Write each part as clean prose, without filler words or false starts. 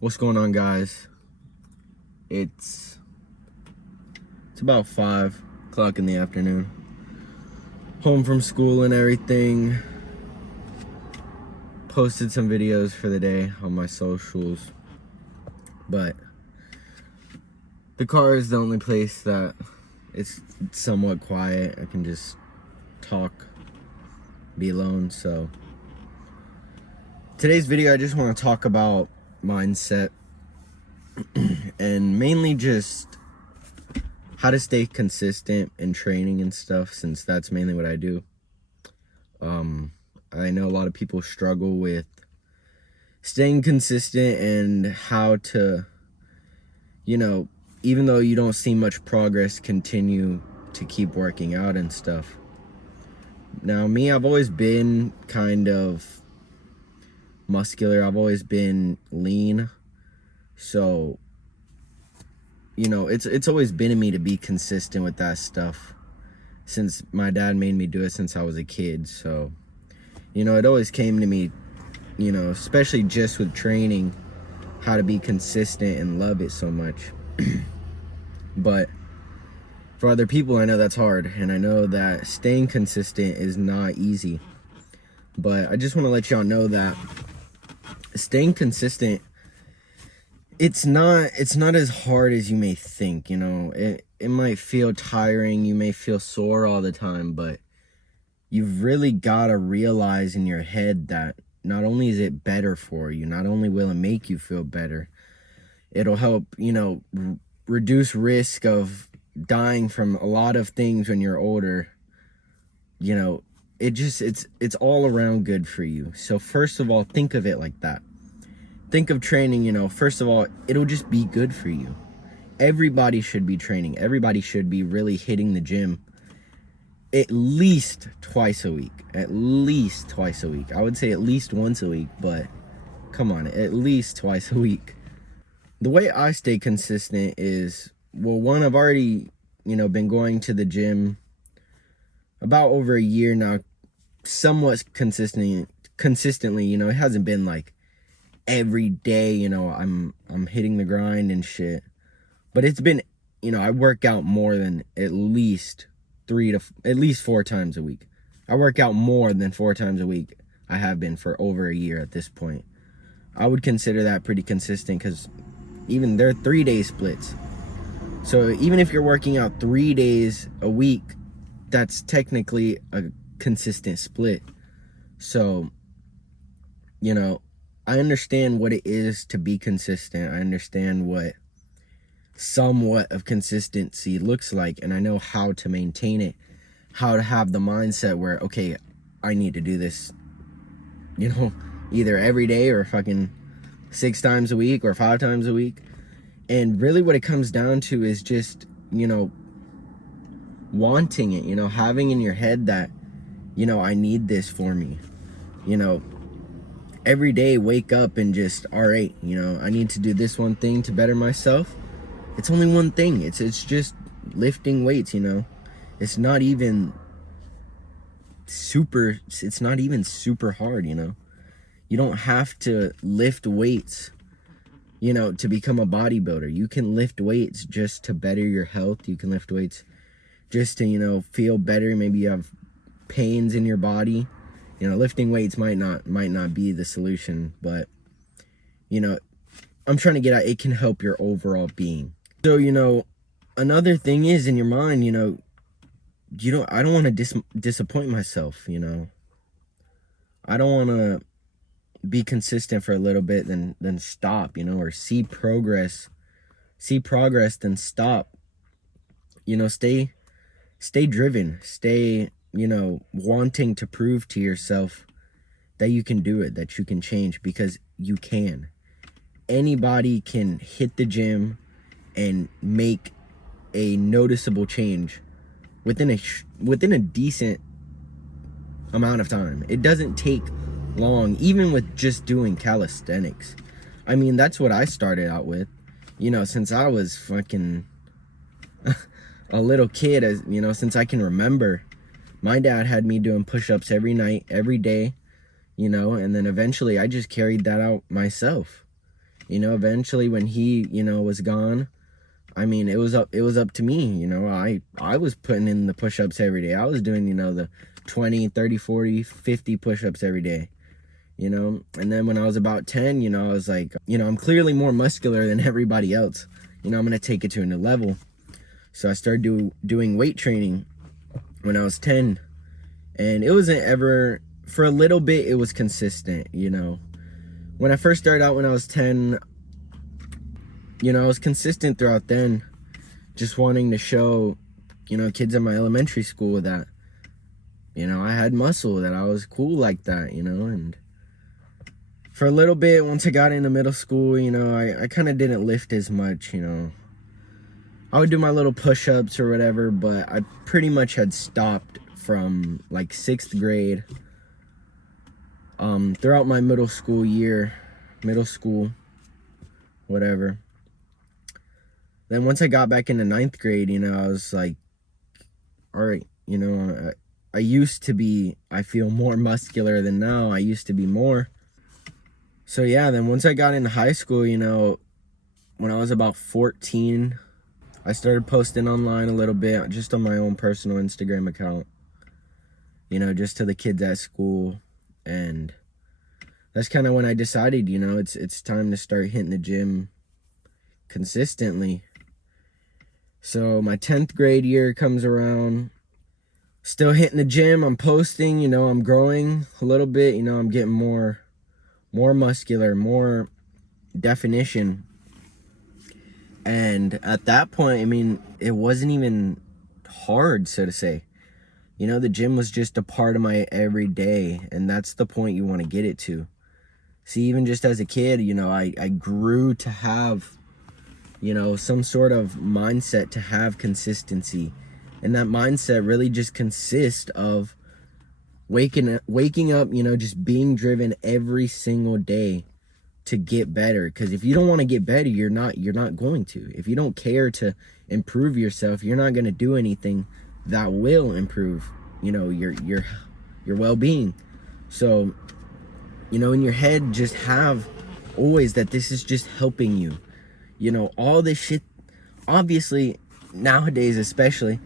What's going on, guys? It's about 5 o'clock in the afternoon. Home from school and everything. Posted some videos for the day on my socials, but the car is the only place that it's somewhat quiet. I can just talk, be alone. So today's video, I just want to talk about mindset and mainly just how to stay consistent in training and stuff, since that's mainly what I do. I know a lot of people struggle with staying consistent and how to, even though you don't see much progress, continue to keep working out and stuff. Now, me, I've always been kind of muscular. I've always been lean. So, it's always been in me to be consistent with that stuff, since my dad made me do it since I was a kid. So, it always came to me, especially just with training, how to be consistent and love it so much. But for other people, I know that's hard, and I know that staying consistent is not easy. But I just want to let y'all know that staying consistent, it's not as hard as you may think. It might feel tiring, you may feel sore all the time, but you've really got to realize in your head that not only is it better for you, not only will it make you feel better, it'll help, reduce risk of dying from a lot of things when you're older. It's all around good for you. So first of all, think of it like that. Think of training, first of all, it'll just be good for you. Everybody should be training. Everybody should be really hitting the gym at least twice a week. At least twice a week. I would say at least once a week, but come on, at least twice a week. The way I stay consistent is, well, one, I've already, been going to the gym about over a year now, somewhat consistently. It hasn't been like every day, I'm hitting the grind and shit. But it's been, I work out more than at least 4 times a week. I work out more than 4 times a week. I have been for over a year at this point. I would consider that pretty consistent, because even they're 3-day splits. So even if you're working out 3 days a week, that's technically a consistent split. So, I understand what it is to be consistent. I understand what somewhat of consistency looks like, and I know how to maintain it, how to have the mindset where, okay, I need to do this, either every day or fucking 6 times a week or 5 times a week. And really what it comes down to is just, wanting it, having in your head that, I need this for me. Every day wake up and just, all right, I need to do this one thing to better myself. It's only one thing. It's just lifting weights, It's not even super hard, You don't have to lift weights, to become a bodybuilder. You can lift weights just to better your health. You can lift weights just to, feel better. Maybe you have pains in your body. Lifting weights might not be the solution, but, I'm trying to get at, it can help your overall being. So, another thing is in your mind, I don't want to disappoint myself, I don't want to be consistent for a little bit, then stop, or see progress, then stop. Stay driven, stay, wanting to prove to yourself that you can do it, that you can change, because you can. Anybody can hit the gym and make a noticeable change within a decent amount of time. It doesn't take long, even with just doing calisthenics. I mean, that's what I started out with, since I was fucking a little kid, since I can remember. My dad had me doing push-ups every night, every day, and then eventually I just carried that out myself. You know, eventually when he, you know, was gone, I mean, it was up to me, you know. I was putting in the push-ups every day. I was doing, you know, the 20, 30, 40, 50 push-ups every day, you know. And then when I was about 10, you know, I was like, you know, I'm clearly more muscular than everybody else. You know, I'm going to take it to a new level. So I started doing weight training when I was 10. And it wasn't ever, for a little bit, it was consistent, you know. When I first started out when I was 10, you know, I was consistent throughout then, just wanting to show, you know, kids in my elementary school that, you know, I had muscle, that I was cool like that, you know. And for a little bit, once I got into middle school, you know, I kind of didn't lift as much, you know. I would do my little push-ups or whatever, but I pretty much had stopped from like 6th grade throughout my middle school, whatever. Then once I got back into 9th grade, you know, I was like, all right, you know, I used to be, I feel more muscular than now. I used to be more. So yeah, then once I got into high school, you know, when I was about 14, I started posting online a little bit, just on my own personal Instagram account, you know, just to the kids at school. And that's kind of when I decided, you know, it's time to start hitting the gym consistently. So my 10th grade year comes around, still hitting the gym, I'm posting, you know, I'm growing a little bit, you know, I'm getting more muscular, more definition. And at that point, I mean, it wasn't even hard, so to say. You know, the gym was just a part of my everyday, and that's the point you want to get it to. See, even just as a kid, you know, I grew to have, you know, some sort of mindset to have consistency. And that mindset really just consists of waking up, you know, just being driven every single day to get better. Because if you don't want to get better, you're not going to. If you don't care to improve yourself, you're not going to do anything that will improve, you know, your well-being. So, you know, in your head, just have always that this is just helping you. You know, all this shit, obviously, nowadays especially,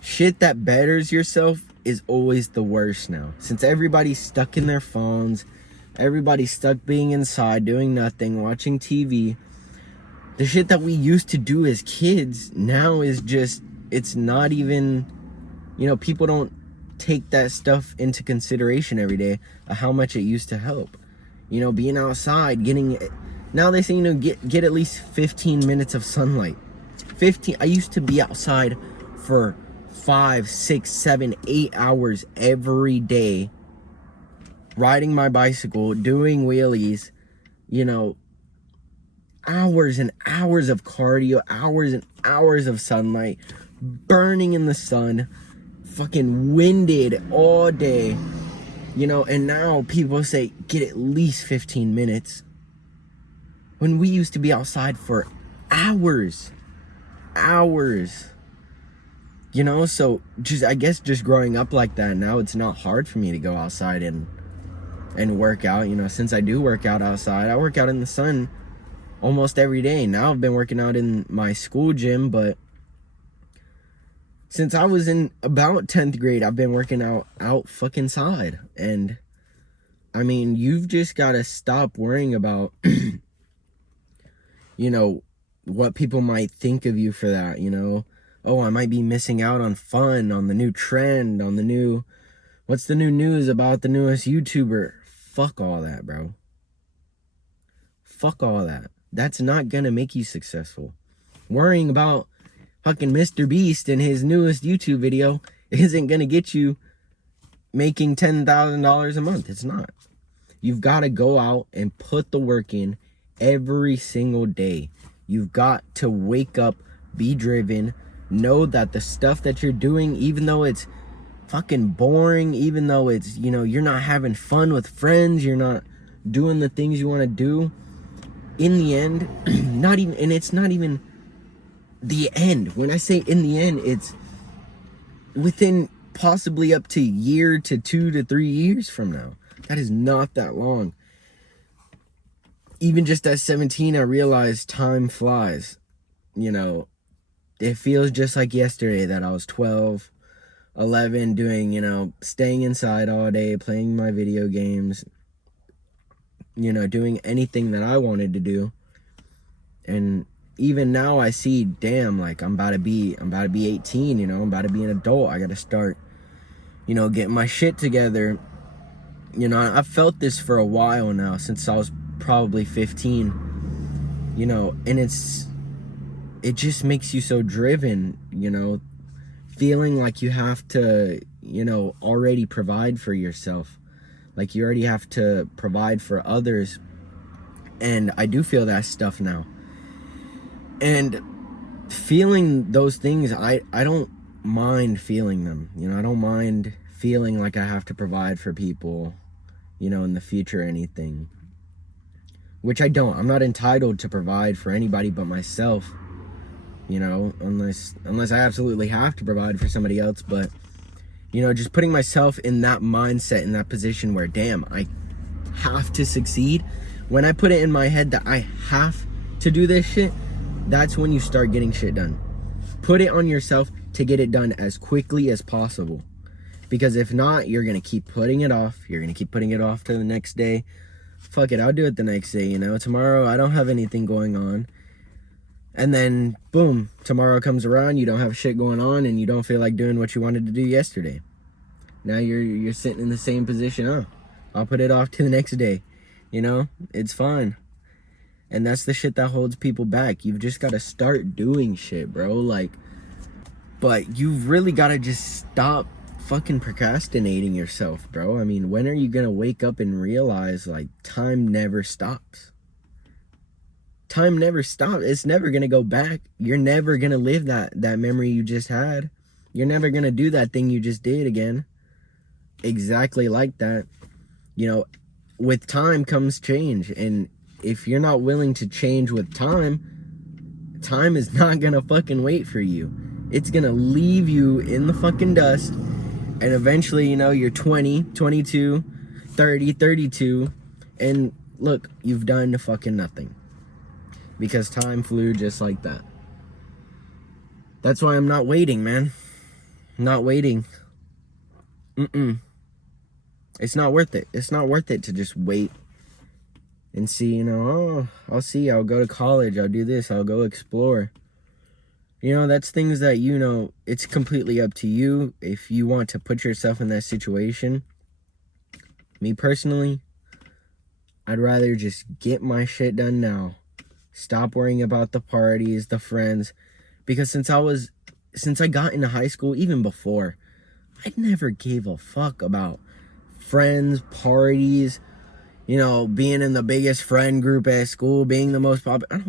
shit that betters yourself is always the worst now. Since everybody's stuck in their phones, everybody's stuck being inside, doing nothing, watching TV. The shit that we used to do as kids now is just, it's not even, you know, people don't take that stuff into consideration every day of how much it used to help. You know, being outside, now they say, you know, get at least 15 minutes of sunlight. 15, I used to be outside for 5, 6, 7, 8 hours every day, riding my bicycle, doing wheelies, you know, hours and hours of cardio, hours and hours of sunlight, burning in the sun, fucking winded all day, you know. And now people say get at least 15 minutes when we used to be outside for hours, you know. So just, I guess, just growing up like that, now it's not hard for me to go outside and work out. You know, since I do work out outside, I work out in the sun almost every day. Now I've been working out in my school gym, but since I was in about 10th grade, I've been working out fucking side. And I mean, you've just got to stop worrying about, you know, what people might think of you for that, you know. Oh, I might be missing out on fun, on the new trend, on the new, what's the new news about the newest YouTuber? Fuck all that, bro. Fuck all that. That's not gonna make you successful. Worrying about fucking Mr. Beast and his newest YouTube video isn't gonna get you making $10,000 a month. It's not. You've got to go out and put the work in every single day. You've got to wake up, be driven, know that the stuff that you're doing, even though it's fucking boring, even though it's, you know, you're not having fun with friends, you're not doing the things you want to do, in the end, it's not even the end. When I say in the end, it's within possibly up to a year to 2 to 3 years from now. That is not that long. even just at 17, I realized time flies. You know, it feels just like yesterday that I was 12, 11, doing, staying inside all day, playing my video games, doing anything that I wanted to do. And even now I see, damn, like I'm about to be 18, I'm about to be an adult. I got to start, getting my shit together. I've felt this for a while now, since I was probably 15, and it just makes you so driven, feeling like you have to, already provide for yourself. Like you already have to provide for others. And I do feel that stuff now. And feeling those things, I don't mind feeling them. I don't mind feeling like I have to provide for people, in the future or anything. Which I don't. I'm not entitled to provide for anybody but myself, unless I absolutely have to provide for somebody else. But, just putting myself in that mindset, in that position where, damn, I have to succeed. When I put it in my head that I have to do this shit, that's when you start getting shit done. Put it on yourself to get it done as quickly as possible. Because if not, you're going to keep putting it off. You're going to keep putting it off to the next day. Fuck it, I'll do it the next day, Tomorrow, I don't have anything going on. And then, boom, tomorrow comes around, you don't have shit going on, and you don't feel like doing what you wanted to do yesterday. Now you're sitting in the same position. Oh, I'll put it off to the next day. It's fine. And that's the shit that holds people back. You've just got to start doing shit, bro. But you've really got to just stop fucking procrastinating yourself, bro. I mean, when are you gonna wake up and realize, time never stops? Time never stops. It's never gonna go back. You're never gonna live that memory you just had. You're never gonna do that thing you just did again. Exactly like that. With time comes change. And if you're not willing to change with time, time is not gonna fucking wait for you. It's gonna leave you in the fucking dust. And eventually, you're 20, 22, 30, 32. And look, you've done fucking nothing. Because time flew just like that. That's why I'm not waiting, man. Not waiting. It's not worth it. It's not worth it to just wait and see, oh, I'll see. I'll go to college. I'll do this. I'll go explore. That's things that, it's completely up to you if you want to put yourself in that situation. Me personally, I'd rather just get my shit done now. Stop worrying about the parties, the friends. Because since I got into high school, even before, I never gave a fuck about friends, parties, being in the biggest friend group at school, being the most popular.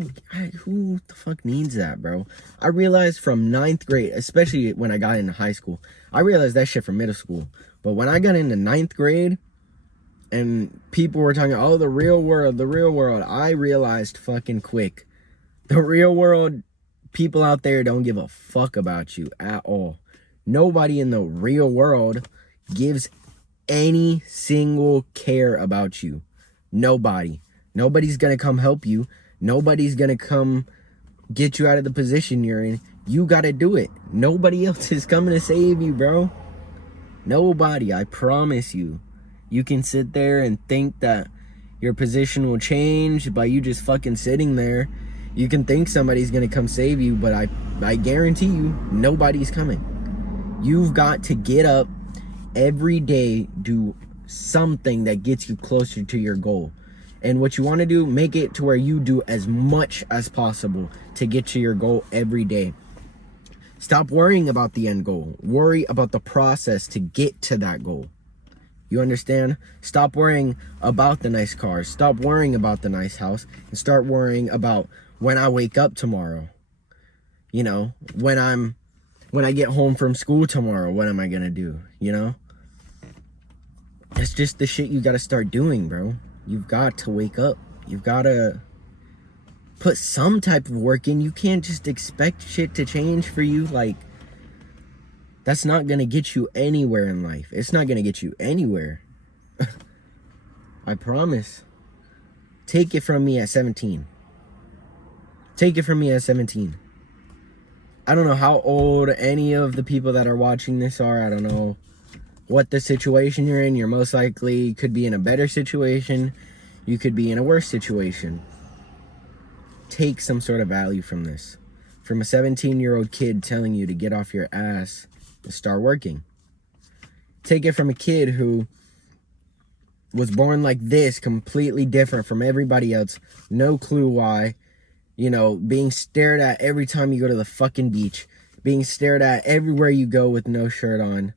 Who the fuck needs that, bro? I realized from 9th grade, especially when I got into high school, I realized that shit from middle school. But when I got into 9th grade and people were talking, oh, the real world, I realized fucking quick. The real world, people out there don't give a fuck about you at all. Nobody in the real world gives any single care about you. Nobody. Nobody's gonna come help you. Nobody's gonna come get you out of the position you're in. You gotta do it. Nobody else is coming to save you, bro. Nobody. I promise you. You can sit there and think that your position will change by you just fucking sitting there. You can think somebody's gonna come save you, but I guarantee you, nobody's coming. You've got to get up every day, do something that gets you closer to your goal. And what you want to do, make it to where you do as much as possible to get to your goal every day. Stop worrying about the end goal. Worry about the process to get to that goal. You understand? Stop worrying about the nice cars. Stop worrying about the nice house. And start worrying about when I wake up tomorrow. When I get home from school tomorrow, what am I going to do? It's just the shit you got to start doing, bro. You've got to wake up. You've got to put some type of work in. You can't just expect shit to change for you. That's not going to get you anywhere in life. It's not going to get you anywhere. I promise. Take it from me at 17. Take it from me at 17. I don't know how old any of the people that are watching this are. I don't know what the situation you're in. You're most likely could be in a better situation. You could be in a worse situation. Take some sort of value from this. From a 17-year-old kid telling you to get off your ass and start working. Take it from a kid who was born like this, completely different from everybody else. No clue why. You know, being stared at every time you go to the fucking beach. Being stared at everywhere you go with no shirt on.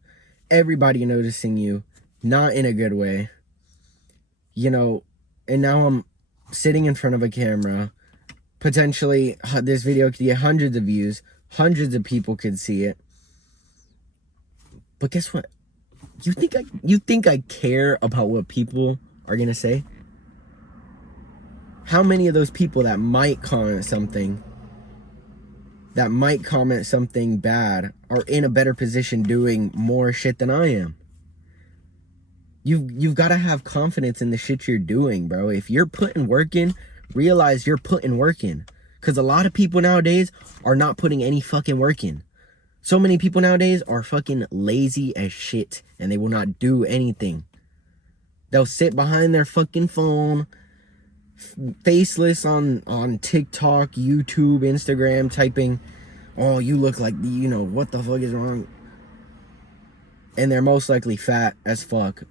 Everybody noticing you. Not in a good way. You know, and now I'm sitting in front of a camera. Potentially, this video could get hundreds of views. Hundreds of people could see it. But guess what? You think I care about what people are gonna say? How many of those people that might comment something bad are in a better position doing more shit than I am? You've got to have confidence in the shit you're doing, bro. If you're putting work in, realize you're putting work in. Because a lot of people nowadays are not putting any fucking work in. So many people nowadays are fucking lazy as shit. And they will not do anything. They'll sit behind their fucking phone. Faceless on TikTok, YouTube, Instagram. Typing, oh, you look like, you know, what the fuck is wrong? And they're most likely fat as fuck.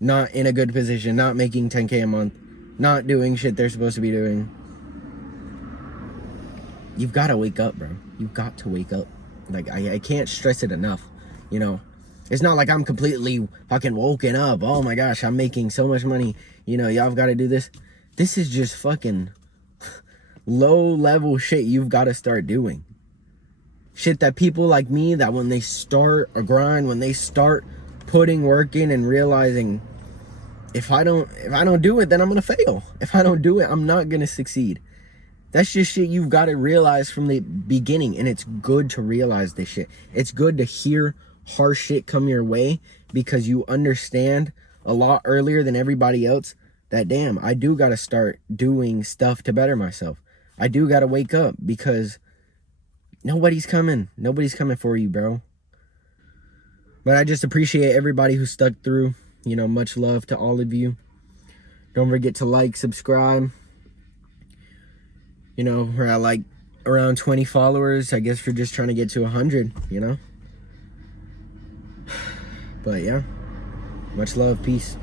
Not in a good position. Not making 10K a month. Not doing shit they're supposed to be doing. You've got to wake up, bro. You've got to wake up. Like, I can't stress it enough. You know, it's not like I'm completely fucking woken up. Oh my gosh, I'm making so much money. You know, y'all got to do this. This is just fucking low level shit you've got to start doing. Shit that people like me, that when they start a grind, when they start putting work in and realizing, if I don't do it, then I'm going to fail. If I don't do it, I'm not going to succeed. That's just shit you've got to realize from the beginning. And it's good to realize this shit. It's good to hear harsh shit come your way because you understand a lot earlier than everybody else that, damn, I do got to start doing stuff to better myself. I do got to wake up because nobody's coming. Nobody's coming for you, bro. But I just appreciate everybody who stuck through. You know, much love to all of you. Don't forget to like, subscribe. You know, we're at like around 20 followers. I guess we're just trying to get to 100, you know? But yeah, much love. Peace.